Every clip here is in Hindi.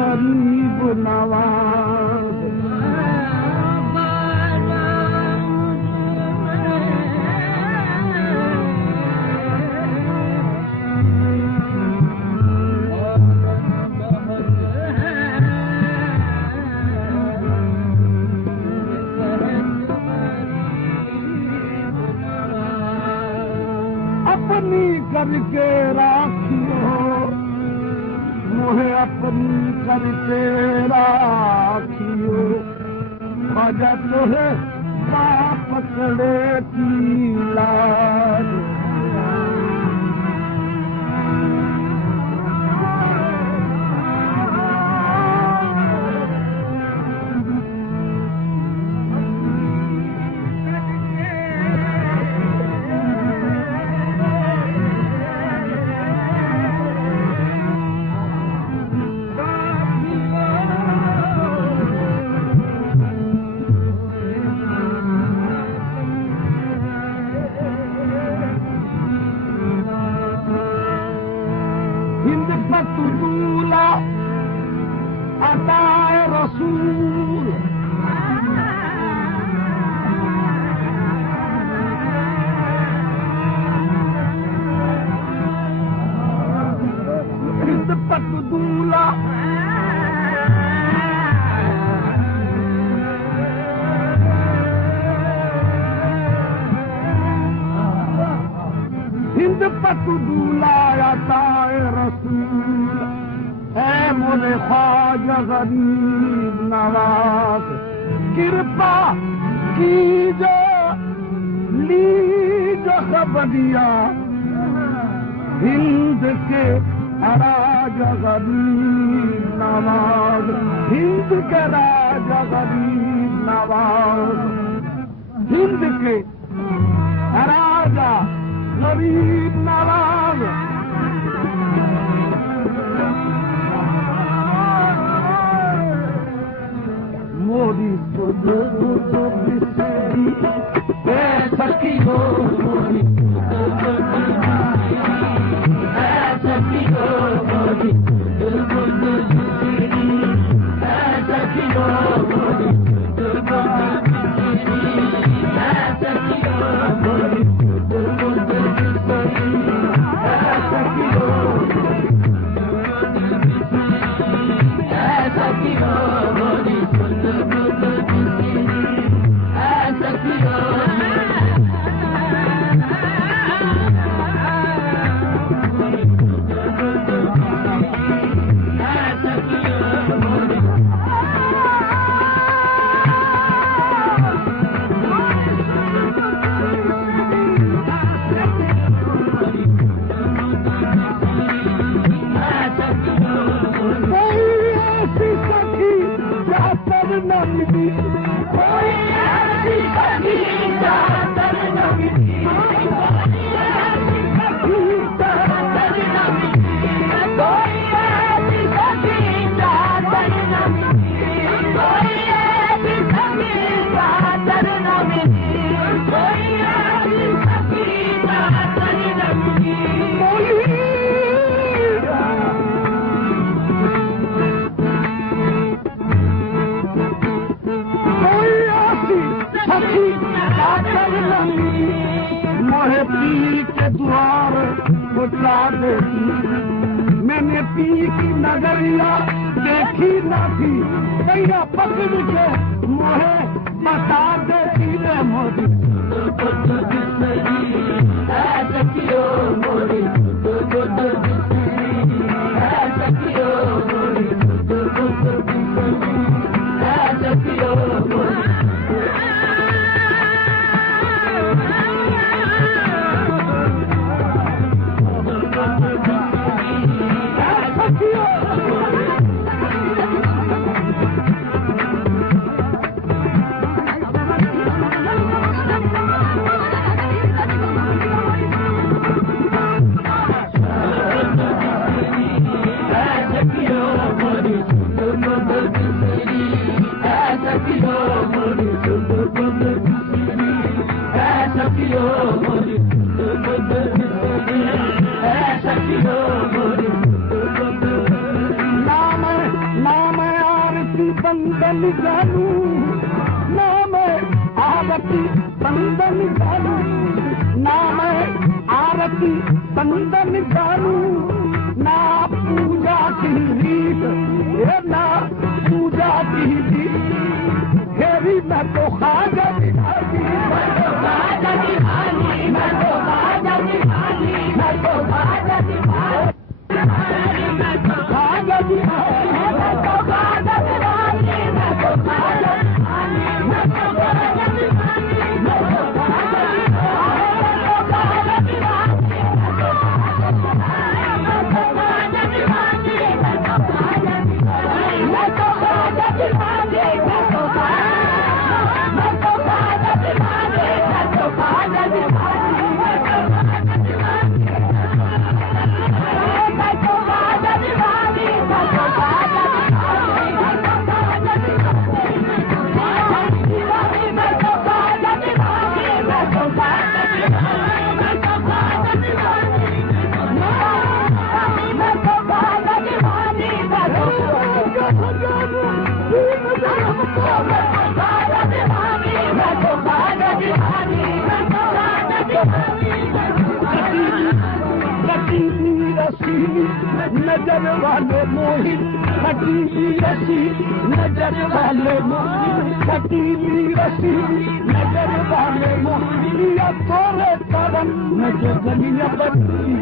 गरीब नवाज अपनी करके राखियो मोहे अपनी करके राखियो ख्वाजा तोहे पकड़े की लाज दूला अताए रसूल खिदमत दूला हिंद पतु दूला अताए रसूल ऐ मोरे ख्वाजा गरीब नवाज कृपा कीजो लीजो खबरिया हिंद के राजा गरीब नवाज हिंद के राजा गरीब नवाज हिंद के राजा गरीब नवाज मोदी सखी हो मोदी सखी हो मोदी सखी हो मोदी सखी हो मोदी मोहे पीर के द्वार उठा देती मैंने पीर की नगरिया देखी न थी कैया पकड़ के मोहे बता देती रे मोदी जानू ना मैं आरती बंदन जानू ना मैं आरती बंदन जानू ना पूजा की रीत ना पूजा की रीत फेरी मैं तो खाजा दिखाती मैं तो खाजा दिखाती मैं तो खाजा दिखाती मैं तो खाजा दिखाती मैं तो खाजा दिखाती मैं तो खाजा दिखाती मैं तो खाजा दिखाती मैं तो खाजा दिखाती मैं तो खाजा नजर वाले मोही खटीली रसी नजर वाले मोही खटीली रसी नजर वाले मोही तोरे करम न जो गनिया बनी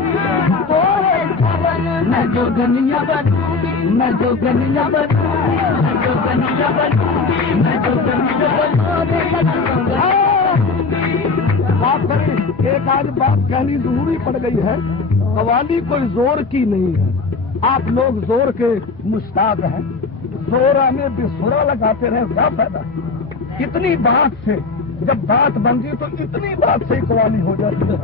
तोरे करम न जो गनिया बनी न जो गनिया बनी न जो गनिया बनी न जो गनिया बनी। एक आज बात कहनी जरूरी पड़ गई है, कवाली कोई जोर की नहीं है, आप लोग जोर के मुस्ताद हैं, जोरा में बेसुरा लगाते रहे क्या फायदा। इतनी बात से जब बात बनती तो इतनी बात से कवाली हो जाती है।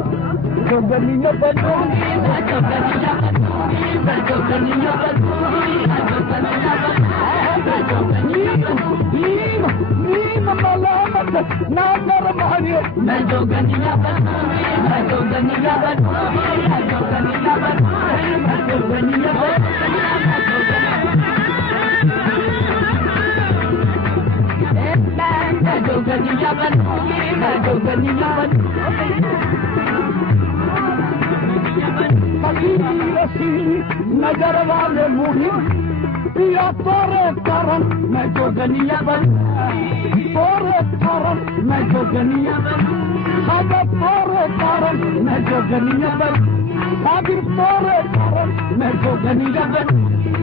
जो गनिया बनूंगी जो गनिया बनूंगी जो गनिया मलामत ना कर मारियो मैं जो गनिया बनूंगी मैं जो गनिया बनूंगी मैं जो गनिया बनूंगी मैं जो गनिया मैं जो गनिया बनूंगी मैं जो गनिया बनूंगी रसी नजर वाले मुही पिया तोरे करम मैं जो गनिया बन तोरे करम मैं जो गनिया बन सागर तोरे करम मैं जो गनिया बन सागर तोरे करम मैं जो गनिया बन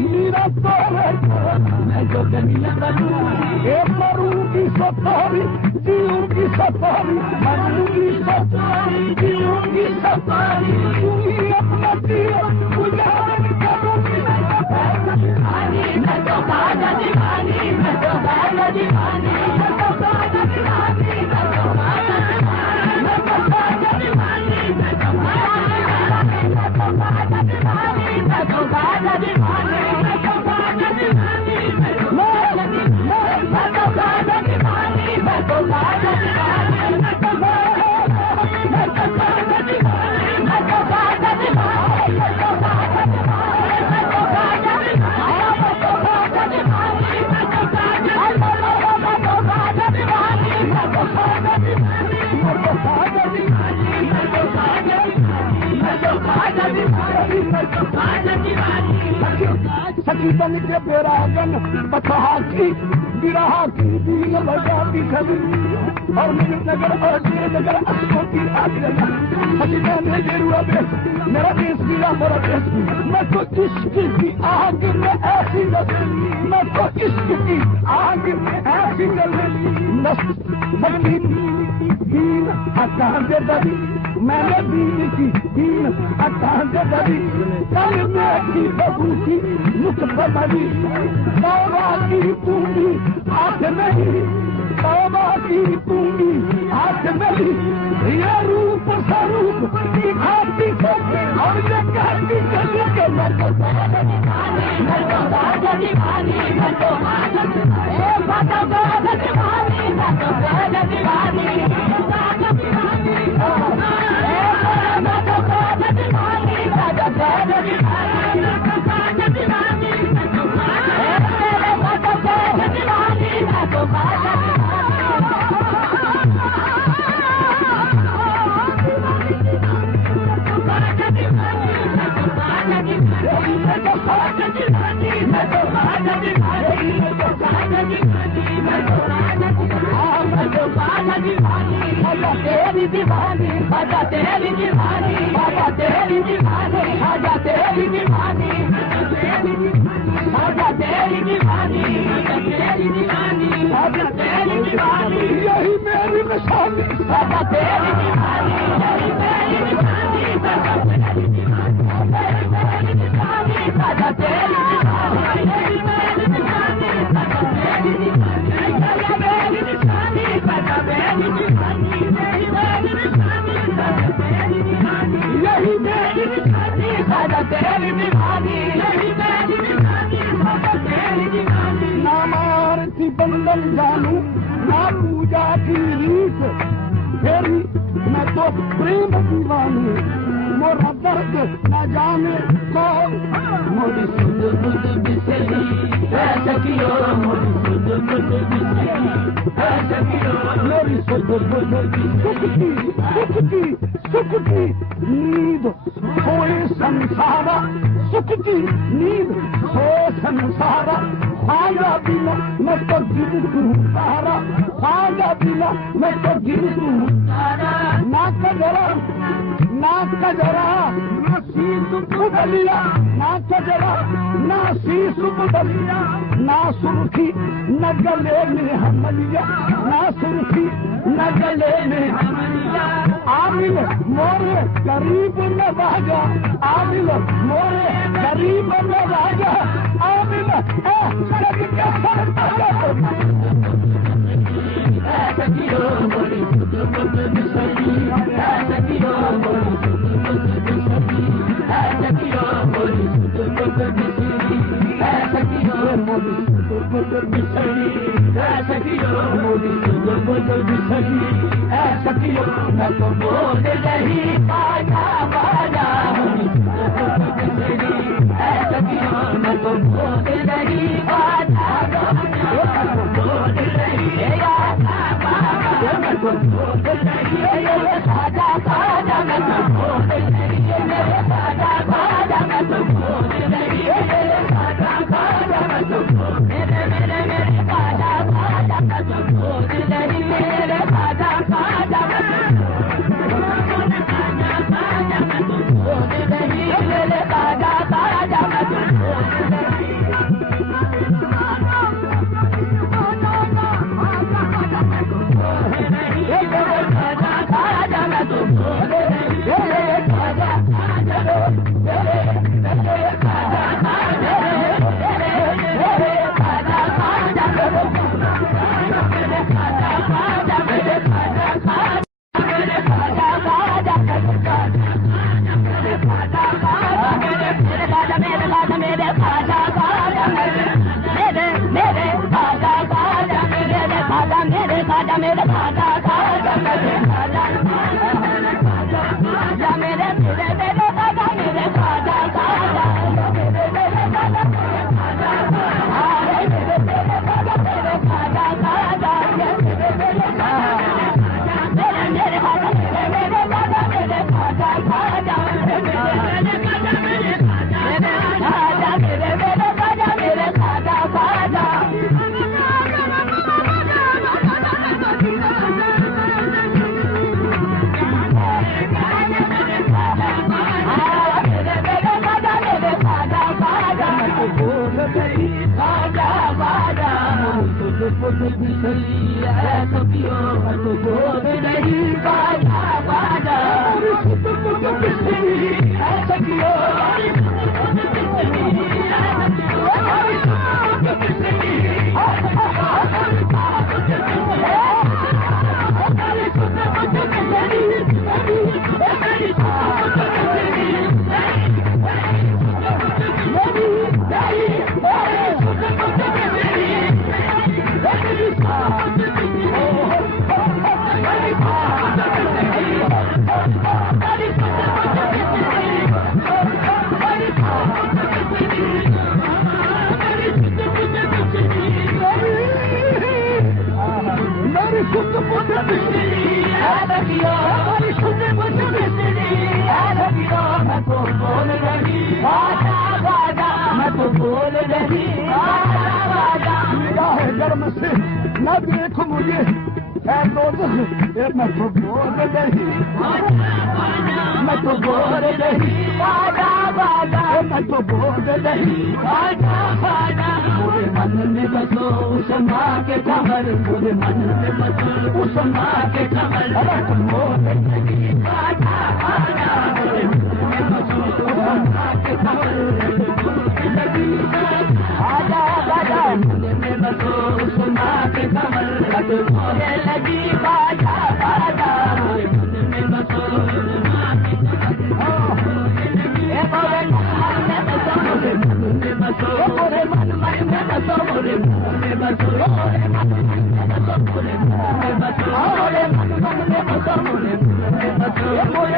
मीरा तोरे करम मैं जो गनिया बन ए मरूंगी सतारी जीऊंगी सतारी मरूंगी सतारी जीऊंगी सतारी तू अपना दिया उजाड़ करूंगी मैं तो खाजा दिखानी मैं तो खाजा दिखानी मैं तो खाजा दिखानी मैं तो खाजा दिखानी मैं तो खाजा दिखानी मैं तो खाजा दिखानी मैं तो खाजा दिखानी मैं तो खाजा दिखानी मैं तो खाजा दिखानी मैं तो खाजा दिखानी मैं तो खाजा दिखानी मैं तो खाजा दिखानी मैं तो खाजा दिखानी मैं तो खाजा सखी बन के बेरागन बतहा की बिरहा की दीन बजाती खबी और मेरे नगर और तेरे नगर अशोक की आगे सखी बने गेरुआ बेस मेरा देश गिरा मेरा देश मैं तो इश्क की आग में ऐसी मैं तो इश्क की आग में ऐसी नस्ती दीन अकांत दरी मैंने दीन की दीन अकांत दरी कल में की बबू की मुख बदली तौबा की पूंगी हाथ नहीं तौबा की पूंगी हाथ नहीं ये रूप स्वरूप की खाती को और ये कहती चली के मैं तो खाजा दिखानी मैं तो खाजा दिखानी मैं तो खाजा दिखानी मैं तो खाजा दिखानी मैं तो खाजा दिखानी खाजा दिखानी मैं तो खाजा दिखानी मैं तो खाजा दिखानी मैं तो खाजा दिखानी मैं तो खाजा दिखानी मैं तो खाजा दिखानी आजा तेरी दीवानी, आजा तेरी दीवानी, आजा तेरी दीवानी, आजा तेरी दीवानी, आजा तेरी दीवानी, आजा तेरी दीवानी, यही मेरी निशानी, आजा तेरी दीवानी, यही मेरी निशानी, आजा तेरी दीवानी, आजा तेरी दीवानी, यही मेरी निशानी, आजा तेरी दीवानी, आजा मेरी निशानी, आजा मेरी निशानी, यही मेरी निशानी, आजा तेरी दीवानी, यही मेरी निशानी, आजा तेरी दीवानी, यही मेरी निशानी, आजा तेरी दीवानी। ना आरती बंदन जानू, ना पूजा की रीत, तेरी मैं तो प्रेम दीवानी, मोरा दर्द न जाने कौन, मोरी सुध बुध बिसरी है सखियो, मोरी सुध बुध बिसरी है सखियो, मेरी सुध बुध सुख की नींद सोए संसारा, सुख की नींद सोए संसारा, आजा बिना मैं तो गिर तू तारा, आजा बिना मैं तो गिर तू तारा, ना कजरा ना कजरा ना शीश बुदलिया, ना कजरा ना शीश बुदलिया, ना सुर्खी न गले में हमलिया, ना सुर्खी न गले में हमलिया, आमिल मोरे गरीब न बाजा, आमिल मोरे गरीब न बाजा, आमिल जग के सरता सखियो, मोरी सुध बुध बिसरी है सखियो, मोरी सुध बुध बिसरी है सखियो, मोरी सुध बुध बिसरी है सखियो, मोरी सुध बुध बिसरी है सखियो, मोरी सुध बुध बिसरी है सखियो, मैं तो बोल रही बाजा बाजा, मोरी सुध बुध बिसरी है सखियो, मैं तो बोल रही बाजा बाजा, बोल रही मैं तो बोल रही मेरे साजा साजा, मैं तो बोल रही मेरे साजा साजा, मैं तो बोल रही मेरे साजा साजा, मैं तो बोल मेरे साजा साजा, मैं तो बोल रही मेरे साजा साजा, मैं तो बोल रही मेरे साजा साजा, मैं तो बोल रही गर्म से न देख मुझे मैं तो बोल नहीं मैं तो बोल नहीं बाजा बाजा मैं तो बोल नहीं बाजा बाजा पूरे मन में बसो उस माँ के कमर पूरे मन में बसो उस माँ के कमर बोल नहीं बाजा बाजा पूरे मन में बसो उस माँ के कमर बाजा बाजा मन में बसो उस माँ के कमर बोले लगी बाजा बाजा मन में बसो पूरे मन में बसो पूरे मन में बसो पूरे मन में बसो पूरे मन में बसो पूरे मन में बसो पूरे मन में बसो पूरे मन में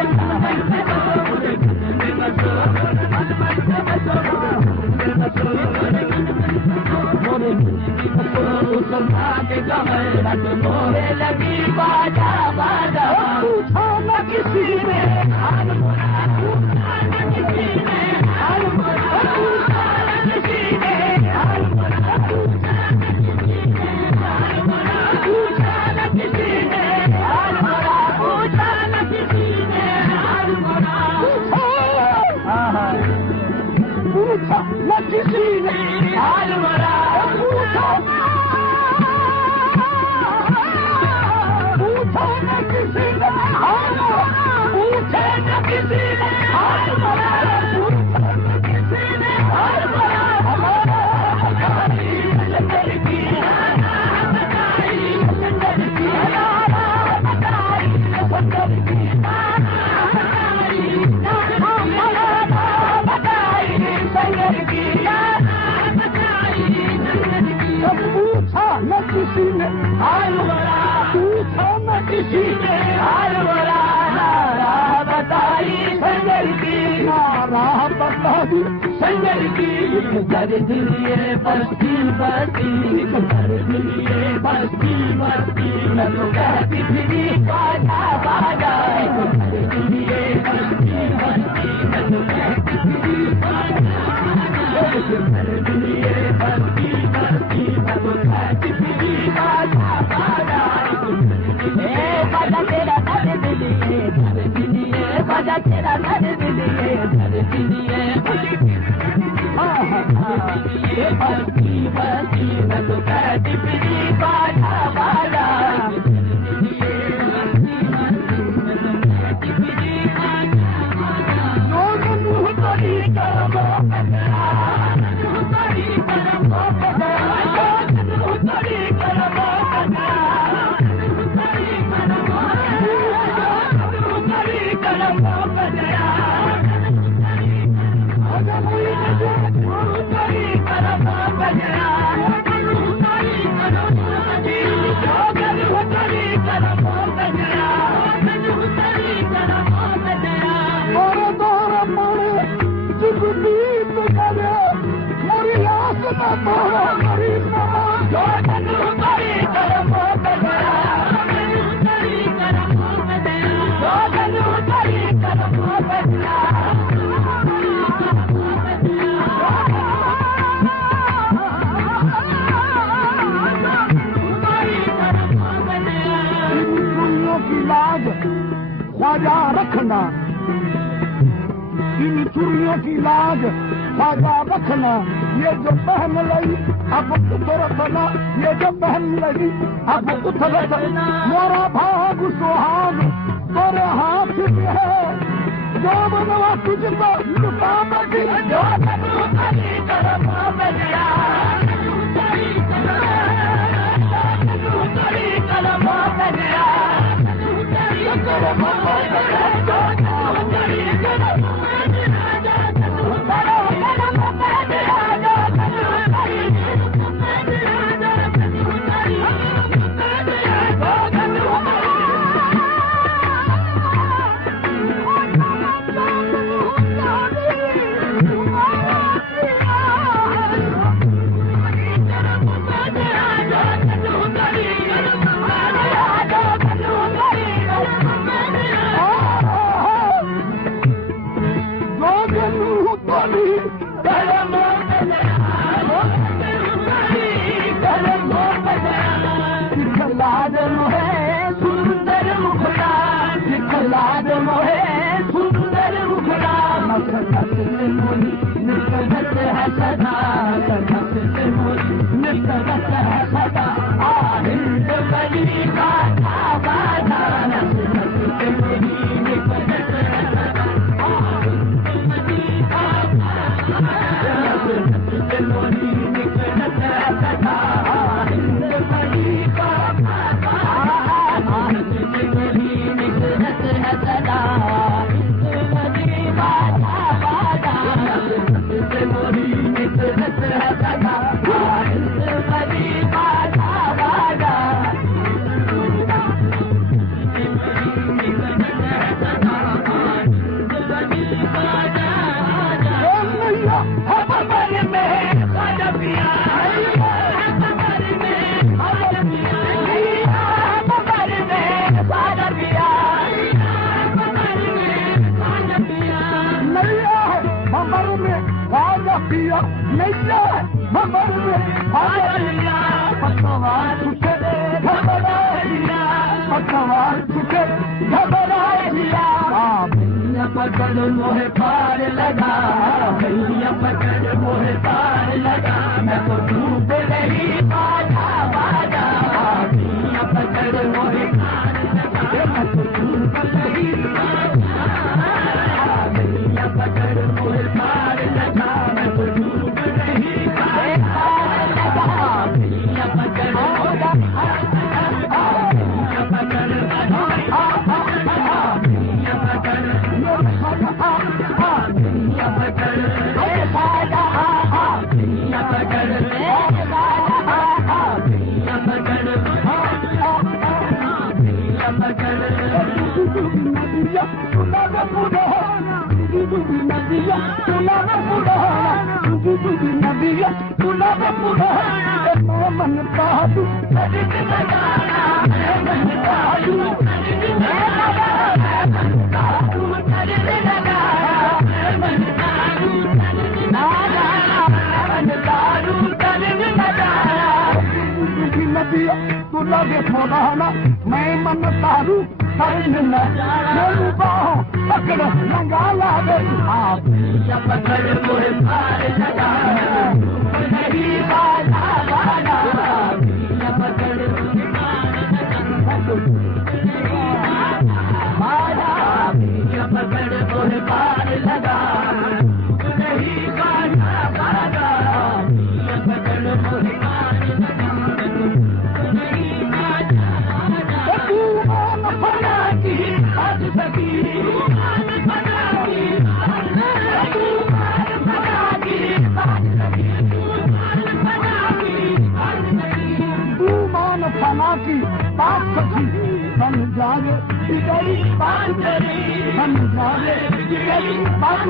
बसो पूरे मन में बसो पूरे मन में बसो उस माँ के कमर बोले लगी बाजा बाजा पूछो न किसी ने हाल बोला पूछो न किसी ने हाल बोला पूछो न किसी ने हाल बोला पूछो न किसी ने हाल बोला पूछो न किसी ने हाल बोला पूछो न किसी ने हाल बोला पूछो न किसी ने हाल बोला पूछो न किसी ने हाल पूछे न किसी ने हाल बोला पूछो न किसी ने हाल बोला हमारा लंगर की बताई लंगर की हमारा बताई लंगर की बताई लंगर की बताई पूछा न किसी ने हाल बोला पूछो न किसी ने हाल बोला नारा बताई संजर की नारा बताई संजर की घर दिलिए बस्ती बस्ती घर दिलिए बस्ती बस्ती मैं तो कहती फिरी बाजा बाजा घर दिलिए बस्ती बस्ती मैं तो कहती फिरी बाजा घर दिलिए बस्ती बस्ती मैं तो कहती फिरी बाजा बाजा बाजा तेरा घर दिलिए घर दिलिए बाजा तेरा घर दिलिए घर दिलिए बस्ती बस्ती मैं तो कहती फिरी बाजा बाजा ख्वाजा रखना इन चूड़ियों की लाज ख्वाजा रखना ये जो पहन लगी अब उतरना ये जो पहन लगी अब उतरना मोरा भाग सुहाग तोरे हाथ में है जो बनवा तुझको लुटा बदी जो से मोरी निकलत है सदा, कनक से मोरी निकलत है सदा। हिंद बड़ी गाथा बाधा, कनक से मोरी निकलत है सदा। हिंद बड़ी गाथा बाधा, कनक से मोरी निकलत है सदा। हिंद बड़ी गाथा बाधा, कनक से मोरी निकलत है सदा। पकड़ मोहे पार लगा, भैया पकड़ मोहे पार लगा। मैं तो डूब रही बाजा बाजा, भैया पकड़ मोहे पार लगा। मैं तो डूब रही बाजा, भैया पकड़ मोहे पार लगा। मैं तो डूब रही बाजा लगा, भैया पकड़ मोहे पार लगा। भैया पकड़ मैं मन तारू पकड़ लगा लागे। भैया पकड़ मोहे पार लगा, नहीं बाजा बाजा। भैया पकड़ मोहे पार लगा, भैया पकड़ मोहे पार लगा, नहीं बाजा बाजा। भैया पकड़ मोहे पार लगा, नहीं बाजा बाजा। फना की आज सकी, फना की बात सखी, बन जाए बात, बन जाए बात।